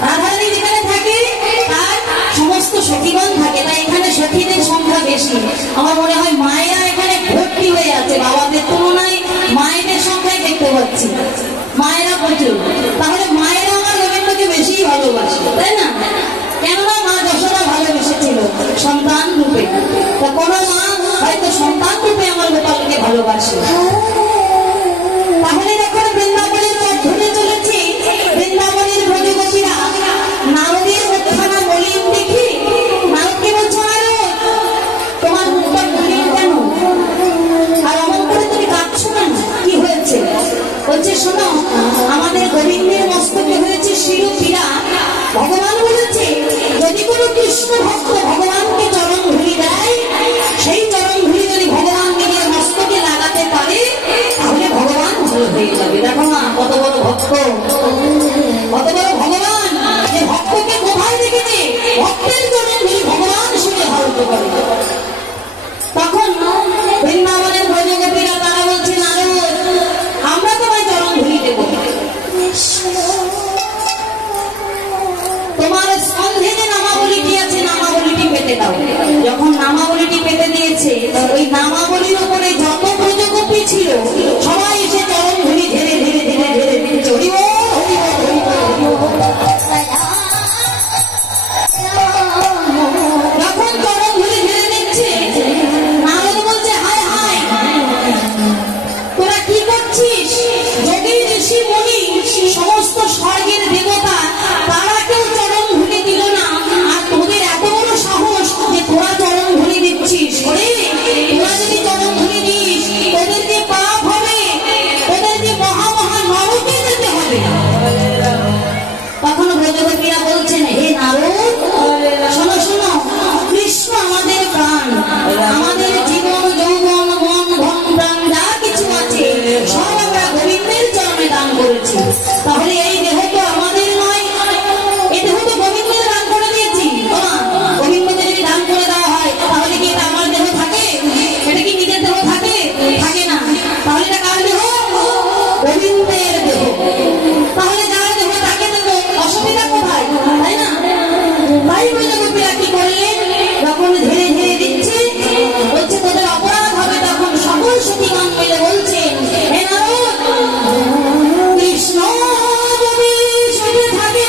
রাধারানী সখীগণ থাকে, তাই এখানে সখীদের সংখ্যা বেশি। আমার মনে হয় মায়েরা এখানে ভর্তি হয়ে আছে, বাবাদের তুলনায় মায়েদের সংখ্যায় দেখতে পাচ্ছি, মায়েরা প্রচুর। তাহলে মায়েরা আমার গোবিন্দকে বেশি ভালোবাসে, তাই না? কেননা মা যশোদা ভালোবেসেছিল সন্তান রূপে, তা কোনো মা হয়তো সন্তান রূপে আমার গোপালকে ভালোবাসে। তাহলে যখন বৃন্দাবনের পথ ধরে চলেছি, বৃন্দাবনের ব্রজগোপীরা নারদের মুখখানা মলিন দেখি নারদকে বলছে, নারদ তোমার মুখটা মলিন কেন, আর অমন করে তুমি কাঁদছো কেন, কি হয়েছে? বলছে শোনো, আমাদের গোবিন্দের মস্তকে হয়েছে শিরোপীড়া। ভগবান বলেছে যদি কোনো কৃষ্ণ ভক্ত ভগবানকে চরণ ধুলি দেয়, সেই চরণ ধুলি যদি ভগবান নিজের মস্তকে লাগাতে পারে তাহলে ভগবান ভালো হয়ে যাবে। দেখো না কত বড় ভক্ত, কত বড় ভগবান, যে ভক্তকে কোথায় দেখেছে, ভক্তের চরণ ধুলি ভগবান শুনে ভালো করে। তখন বৃন্দাবনের ব্রজগোপীরা তারা বলছে, নারদ আমরা তোমায় চরণ ধুলি দেব, তোমার স্কন্ধে যে নামাবলীটি আছে নামাবলীটি পেতে দাও। যখন নামাবলীটি পেতে দিয়েছে, ওই নামাবলীর উপরে যত ব্রজগোপী ছিল সবাই এসে চরণ ধুলি ধীরে ধীরে ধীরে ধীরে দিচ্ছে। যখন চরণ ধুলি ধীরে দিচ্ছে, নারদ বলছে হায় হায় তোরা কি করছিস? যোগী ঋষি মুনি সমস্ত স্বর্গের দেবতা তারা কেউ চরণ ধুলি দিল না, আর তোদের এত বড় সাহস যে তোরা চরণ ধুলি দিচ্ছিস। তোরা যদি চরণ ধুলি দিস তোদের যে পাপ হবে, তোদের যে মহা মহা নরকে যেতে হবে। তখন ব্রজগোপীরা বলছেন, হে নারদ শোনো শোনো, কৃষ্ণ আমাদের প্রাণ, আমাদের জীবন যৌবন মন ধন প্রাণ যা কিছু আছে সব আমরা গোবিন্দের চরণে দান করেছি। তাহলে এই দেহ তো আমাদের নয়, এই দেহ তো গোবিন্দের দান করে দিয়েছি। গোবিন্দকে যদি দান করে দেওয়া হয় তাহলে কি এটা আমার দেহ থাকে? এটা কি নিজের দেহ থাকে? থাকে না। তাহলে এটা কার দেহ? গোবিন্দের দেহ। তাহলে যার দেহ তাকে দেব, অসুবিধা কোথায়, তাই না? তাই ব্রজগোপীরা কি করলেন, যখন ধীরে ধীরে দিচ্ছে বলছে তোদের অপরাধ হবে, তখন সকল সতীগণ মিলে বলছেন, হে নারদ কৃষ্ণ যদি শুধু থাকে,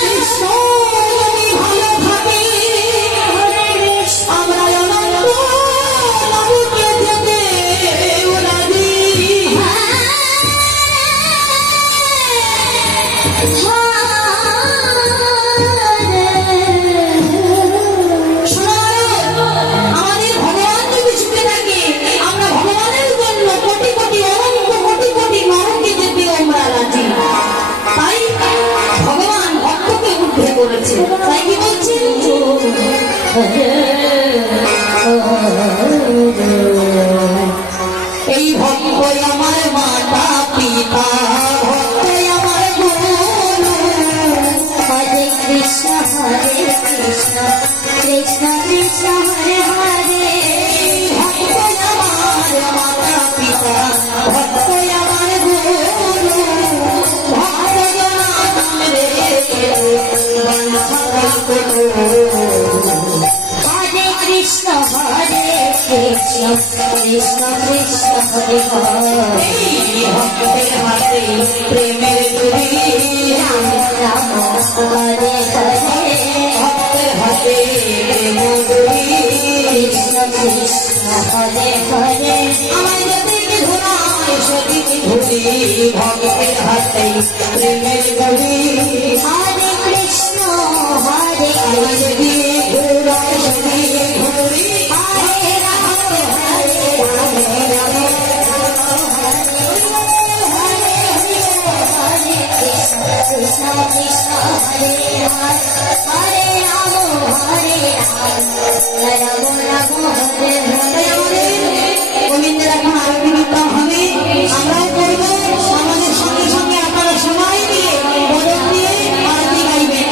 কৃষ্ণ যদি ভালো থাকে, আমরা অনন্ত নবকে যেতে রাজি। আমাদের ভগবান যদি সুখে থাকে, আমরা ভগবানের জন্য কোটি কোটি অনন্ত কোটি কোটি নরকে যেতেও আমরা রাজি। তাই ভগবান ভক্তকে উদ্ধে করেছে। তাই কি বলছেন, এই ভক্ত আমার মাতা পিতা, ভক্ত আমার গুরু, হরে কৃষ্ণ হরে কৃষ্ণ কৃষ্ণ কৃষ্ণ হরে হরে। ভক্ত আমার মাতা পিতা, ভক্ত আমার গুরু, ভক্ত জনার্দন রে হরে কৃষ্ণ হরে কৃষ্ণ কৃষ্ণ কৃষ্ণ হরে হরে। ভক্তের হাতে প্রেমের ডুরি, রাম রাম হরে হরে। ভক্তের হাতে প্রেমের ডুরি, কৃষ্ণ কৃষ্ণ হরে হরে। আমার যদিকে ধরায় সদিকে ধরি, ভক্তের হাতে প্রেমের ডুরি, হরে কৃষ্ণ হরে হরে। ধরায় সদিকে ধরি, হরে রাম হরে রাম রাম কৃষ্ণ কৃষ্ণ হরে হরে, হরে রাম হরে রাম রাম রাম হরে হরে। গোবিন্দের এখন আরতি কীর্তন হবে, আমরাও করব। আমাদের সঙ্গে সঙ্গে আপনারা সবাই নিয়ে বদল দিয়ে আরতি গাইবেন।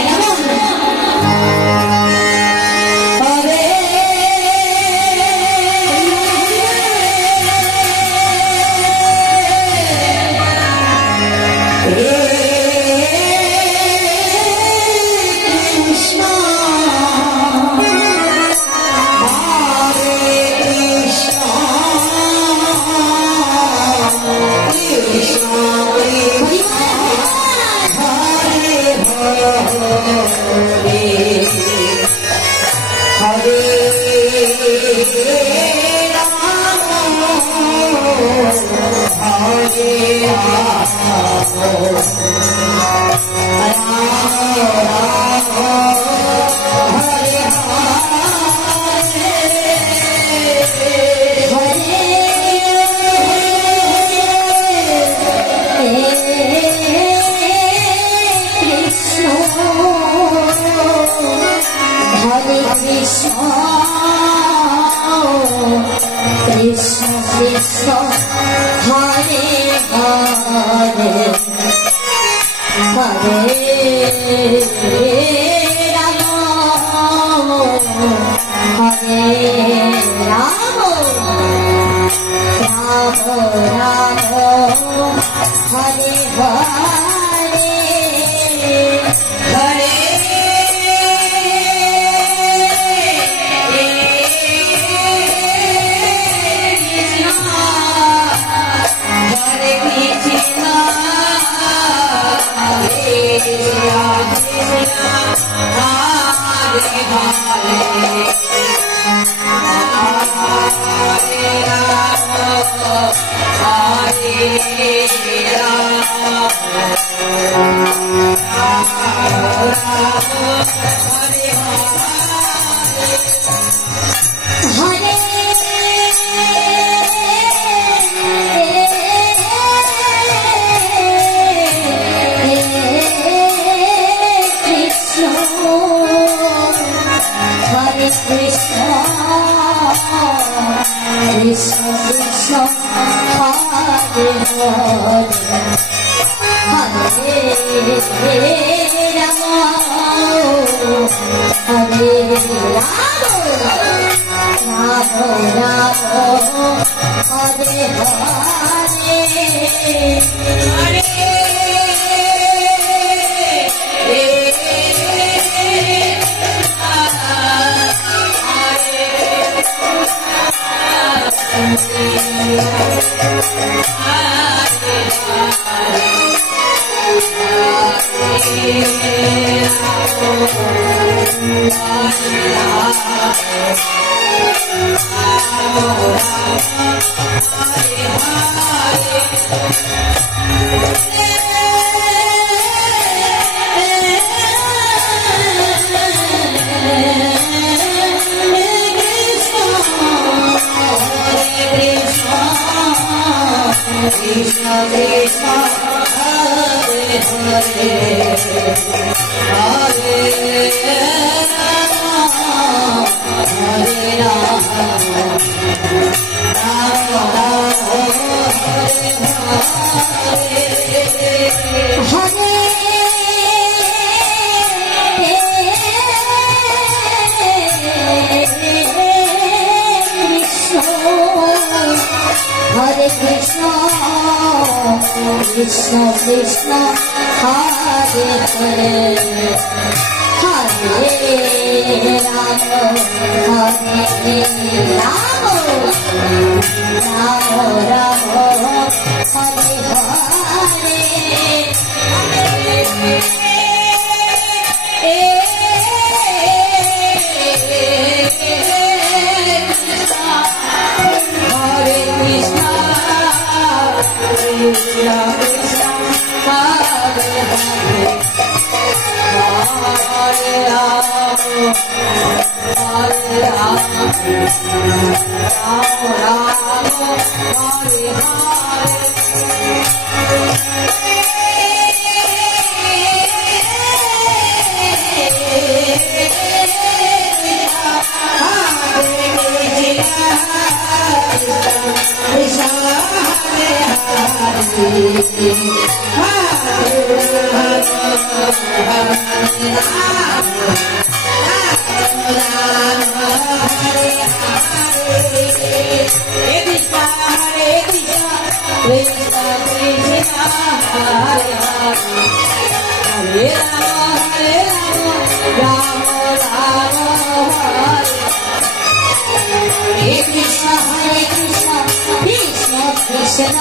कृष्ण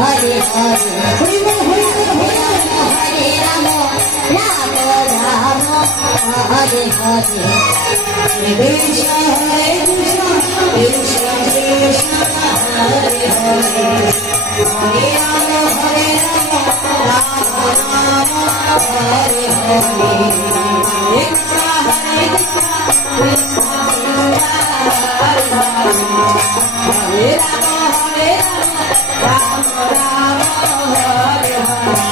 हरे हरे हरे राम राम राम हरे हरे कृष्ण कृष्ण कृष्ण कृष्ण हरे हरे हरे राम राम राम हरे हरे कृष्ण कृष्ण कृष्ण हरे हरे हरे राम राम हरे हरे हरे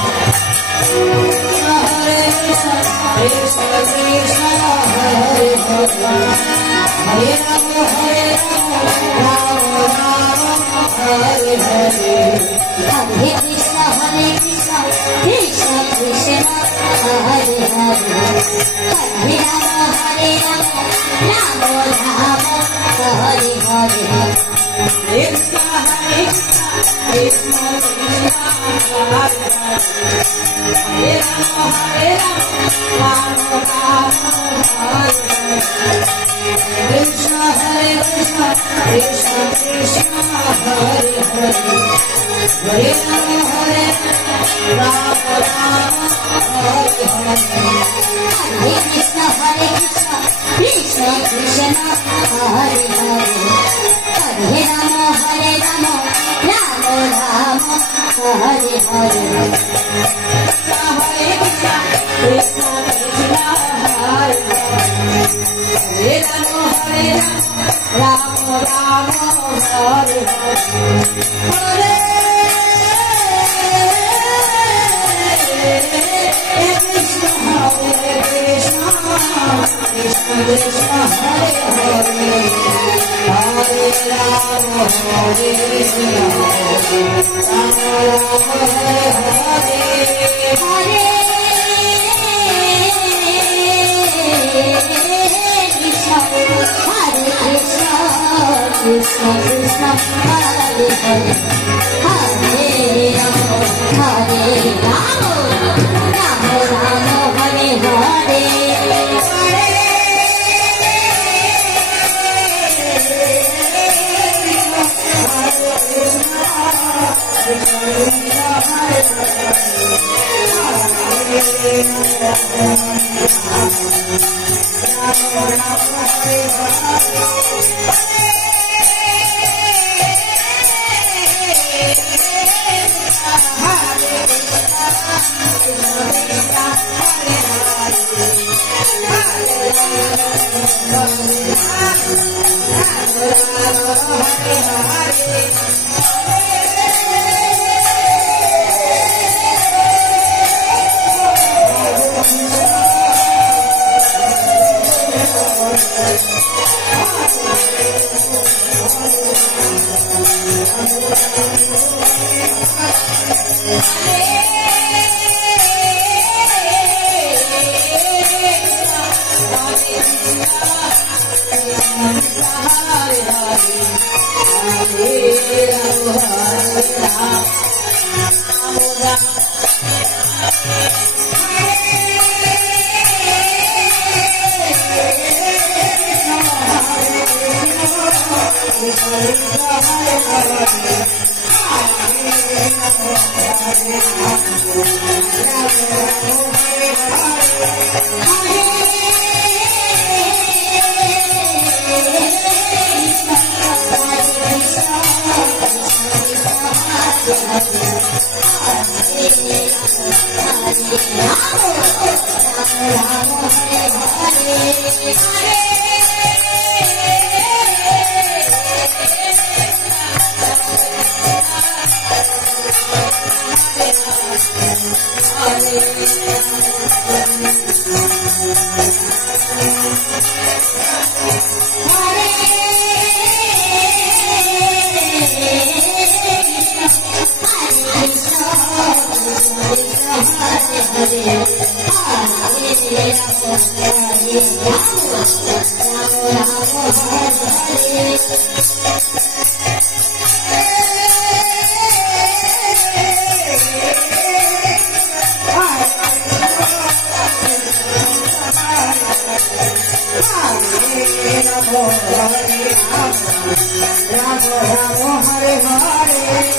कृष्ण कृष्ण कृष्ण हरे हरे हरे राम राम राम हरे हरे हरे कृष्ण कृष्ण कृष्ण हरे हरे हरे राम राम राम हरे हरे कृष्ण कृष्ण कृष्ण हरे हरे हरे राम राम हरे हरे कृष्ण कृष्ण कृष्ण हरे हरे हरे राम राम हरे हरे हरे कृष्ण कृष्ण कृष्ण हरे हरे हरे राम राम राम हरे हरे हरे कृष्ण कृष्ण कृष्ण हरे हरे हरे राम राम हरे हरे कृष्ण कृष्ण कृष्ण हरे हरे हरे राम हरे हरे हरे कृष्ण कृष्ण हरे हरे हरे राम राम राम हरे हरे Hare Hare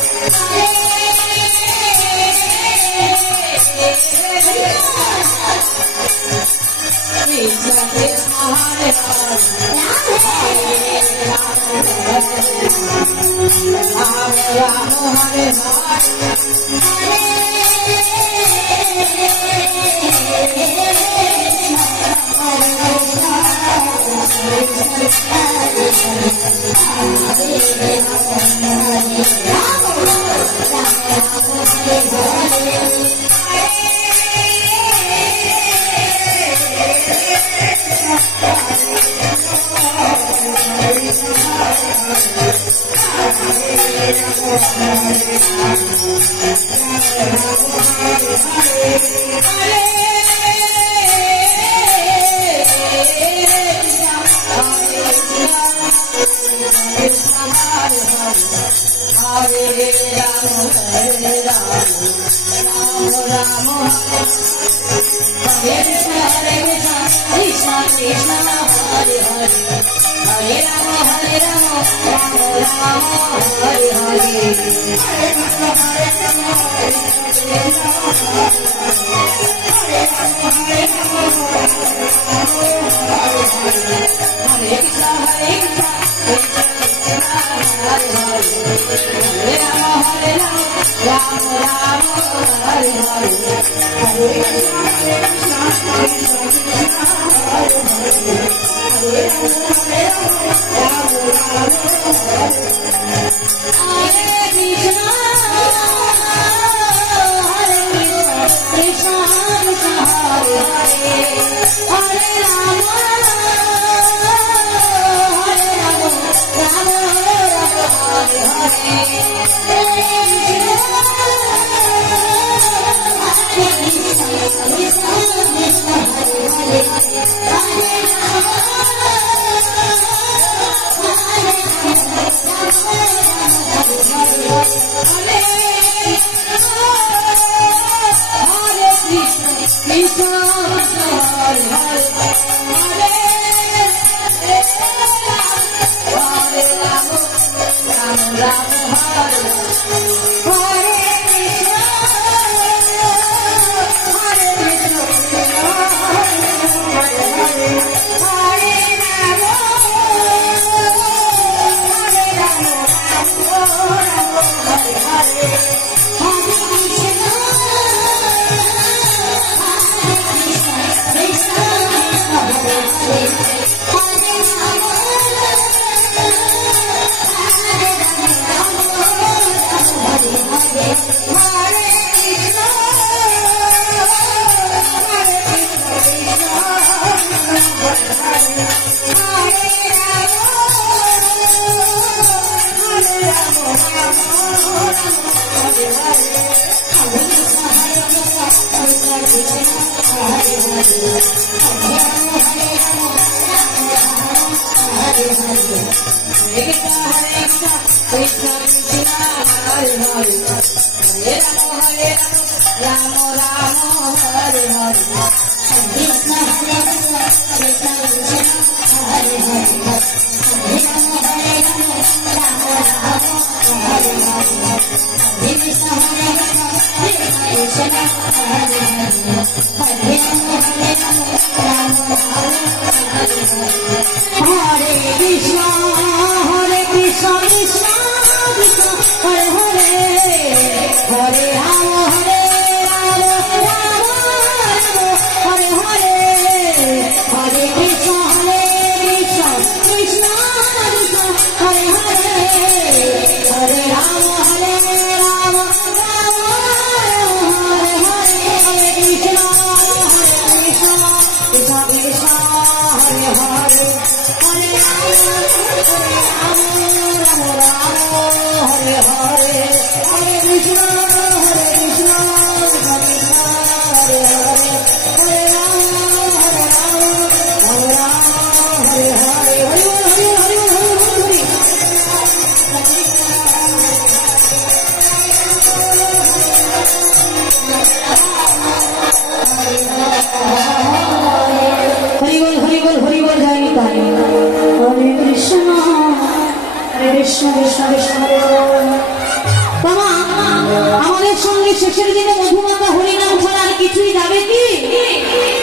শেষের দিনে মধুমাতা হরিনাম ছাড়া আর কিছুই যাবে কি?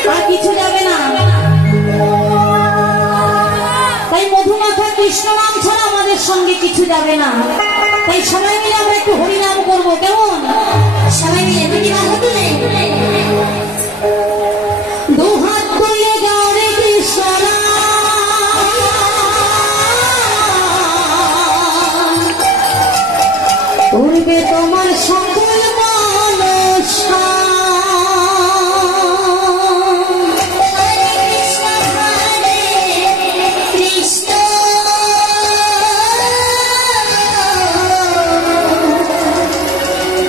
আর কিছু যাবে না। কৃষ্ণ নাম ছাড়া আমাদের সঙ্গে কিছু যাবে না। তাই সবাই মিলে আমরা একটু হরিনাম করবো, কেমন? সবাই মিলে দুটি বাহু তুলে দুহাত তুলে গাও রে কৃষ্ণ পূর্বে তোমার সকল মনসা।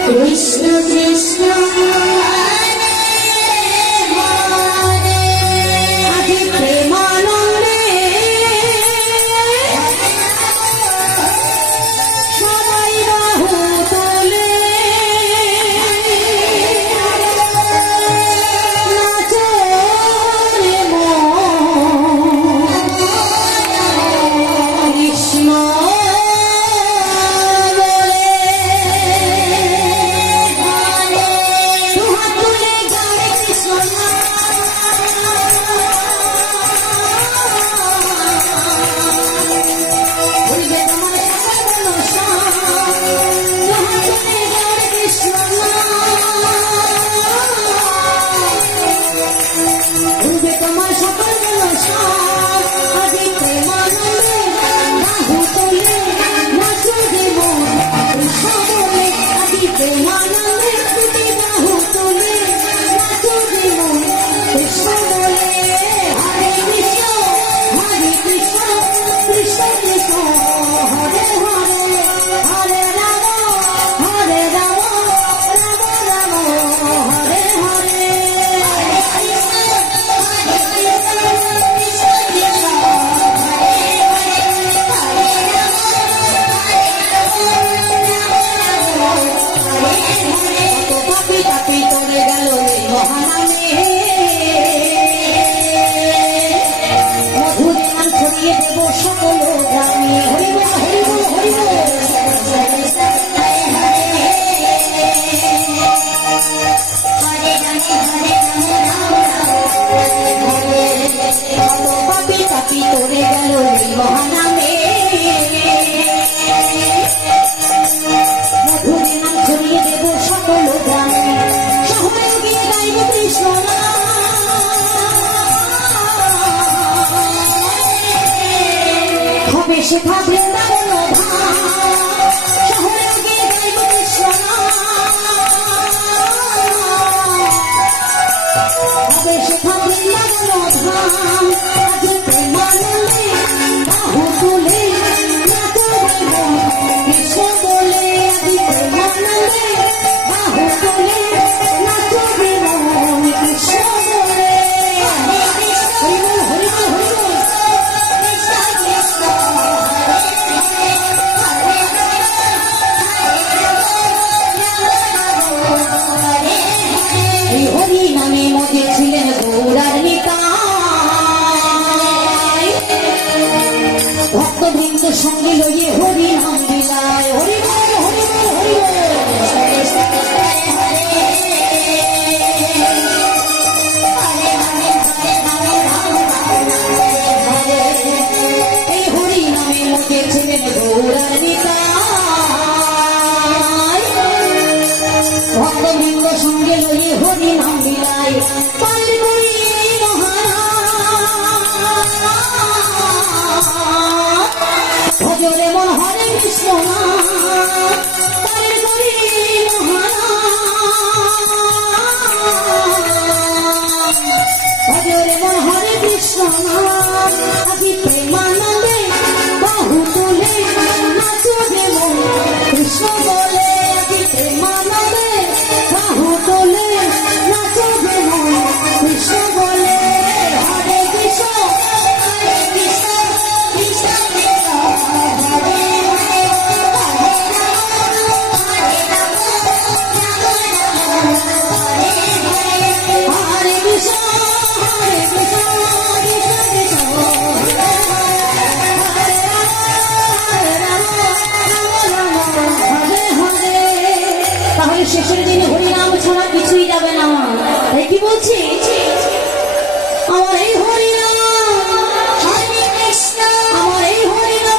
কৃষ্ণ কৃষ্ণ আদি প্রেমানন্দে সবাই বাহু তোলে নাচো রে মন কৃষ্ণ সেথা বৃন্দাবন শহরে গিয়ে গাইব কৃষ্ণ হবে সেথা বৃন্দাবন ধাম। আজ প্রেমানন্দে বাহু তুলে নাচো কৃষ্ণ বলে। আজ প্রেমানন্দে বাহু তুলে নাচো কৃষ্ণ বলে। হরিবল হরিবল হরিবল ভক্তবৃন্দ সঙ্গে লইয়ে হরি নাম বিলায়। হরি বল হরি বল হরি এই হরি নামে মধ্যে ছিলেন গৌরার নিতাই। ভক্তবৃন্দ সঙ্গে লইয়ে হরি নাম বিলায়। ভজরে মন হরে কৃষ্ণ ভজরে মন হরে কৃষ্ণ আজি প্রেমানন্দে বাহু তুলে নাচো রে মন কৃষ্ণ বলে। আজি প্রেমানন্দে বাহু তুলে নাচো রে মন কৃষ্ণ বলে। হরে কৃষ্ণ হরে কৃষ্ণ কৃষ্ণ কৃষ্ণ হরে হরে হরে কৃষ্ণ হরে কৃষ্ণ কৃষ্ণ কৃষ্ণ তাহলে শেষের দিনে হরিনাম ছাড়া কিছুই যাবে না। তাই কি বলছি, আমার এই হরিনাম হরে কৃষ্ণ, আমার এই হরিনাম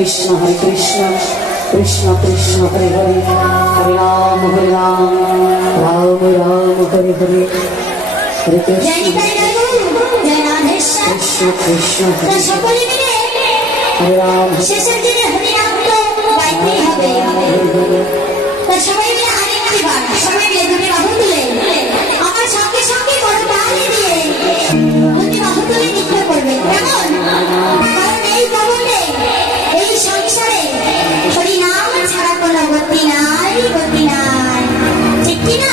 কৃষ্ণ কৃষ্ণ কৃষ্ণ হরে হরে হরে রাম রাম রাম হরে হরে হরে কৃষ্ণ কৃষ্ণ কৃষ্ণ সকলে মিলে হরে রাম শেষের দিনে হরিনাম তো গাইতেই হবে। তা সবাই মিলে আরেকটি বার সবাই মিলে দুটি বাহু তুলে আমার সঙ্গে সঙ্গে বড় তালি দিয়ে দুটি বাহু তুলে নৃত্য করবে, কেমন? কারণ এই জগতে এই সংসারে হরিনাম ছাড়া কোনো গতি নাই, গতি নাই, ঠিক কি না?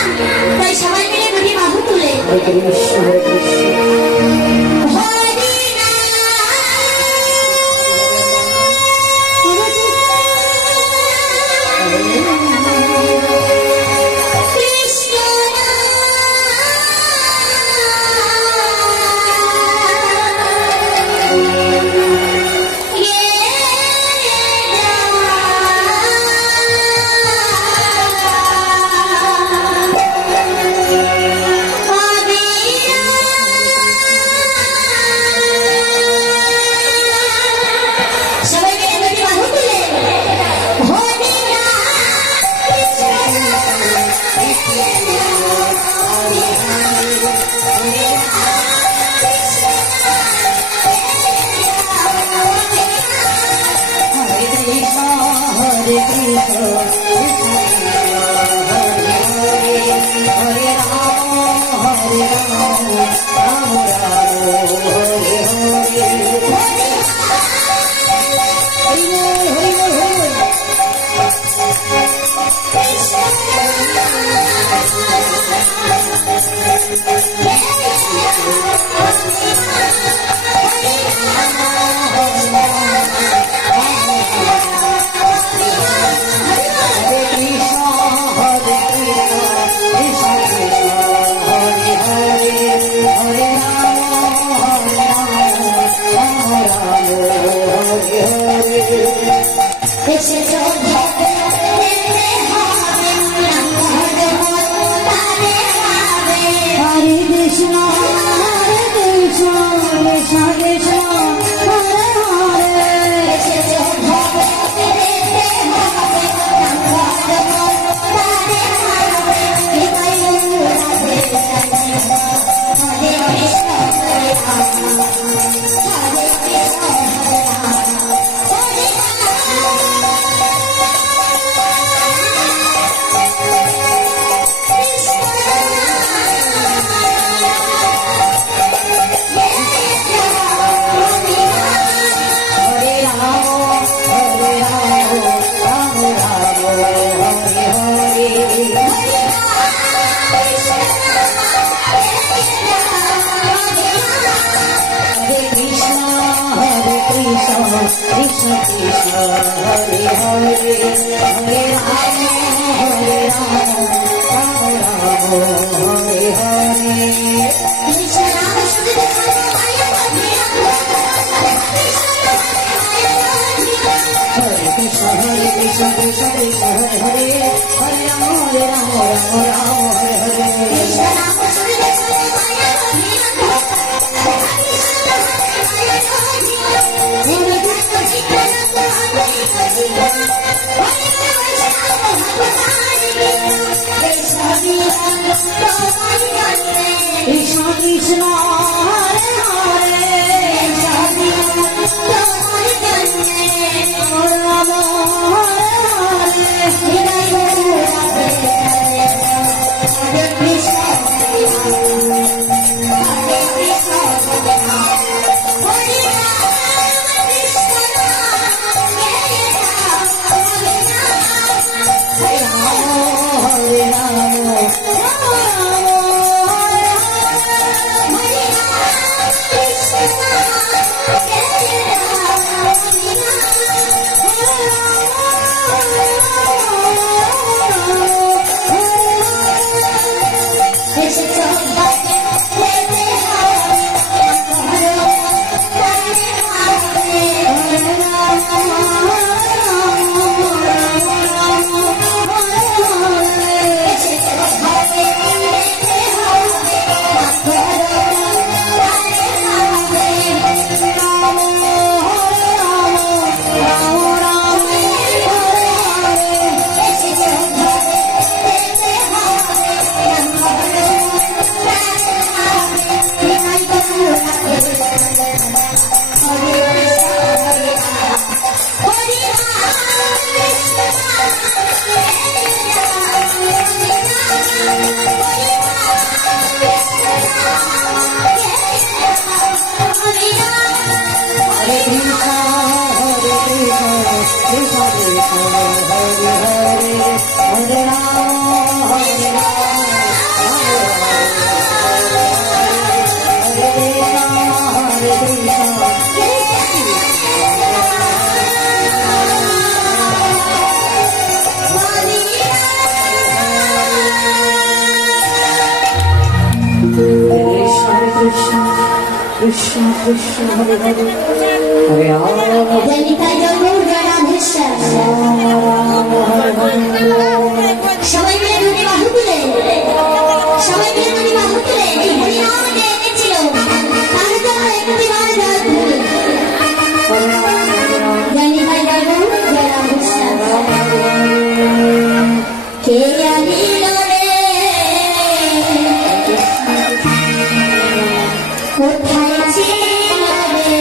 তাই সবাই মিলে দুটি বাহু তুলে হরে কৃষ্ণ হরে কৃষ্ণ কৃষ্ণ কৃষ্ণ হরে হরে হরে রাম জয় নিতাই জয় গৌর জয় রাধেশ্বর। সবাই মিলে দুটি বাহু তুলে সবাই মিলে দুটি বাহু তুলে এই হরিনাম যে এনেছিল তার জন্য একটি বার জয় তুলে জয় নিতাই জয় গৌর জয় রাধেশ্বর। কে আনিল রে কোথায় ছিল রে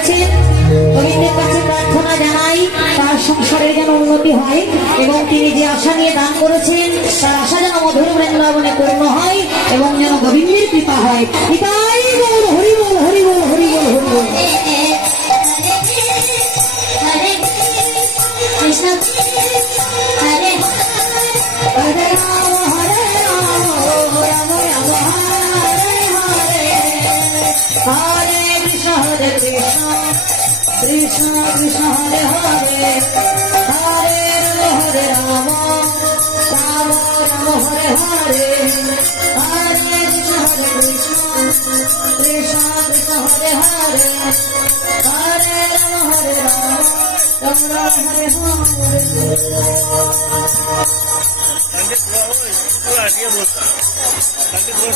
করেছেন। গোবিন্দের কাছে প্রার্থনা জানাই তার সংসারের যেন উন্নতি হয় এবং তিনি যে আশা নিয়ে দান করেছেন তার আশা যেন মধুর বৃন্দাবনে পূর্ণ হয় এবং যেন গোবিন্দের কৃপা হয়। পিতাই বল হরি বল হরি বল হরি বল হরি বল। হরে কৃষ্ণ হরে হরে রাম হরে রাম রাম রাম হরে হরে হরে কৃষ্ণ কৃষ্ণ কৃষ্ণ হরে হরে হরে রাম রাম রাম হরে হরে হরে কৃষ্ণ কৃষ্ণ কৃষ্ণ হরে হরে হরে রাম রাম রাম হরে হরে। पंडित वो आगे बोलता पंडित वो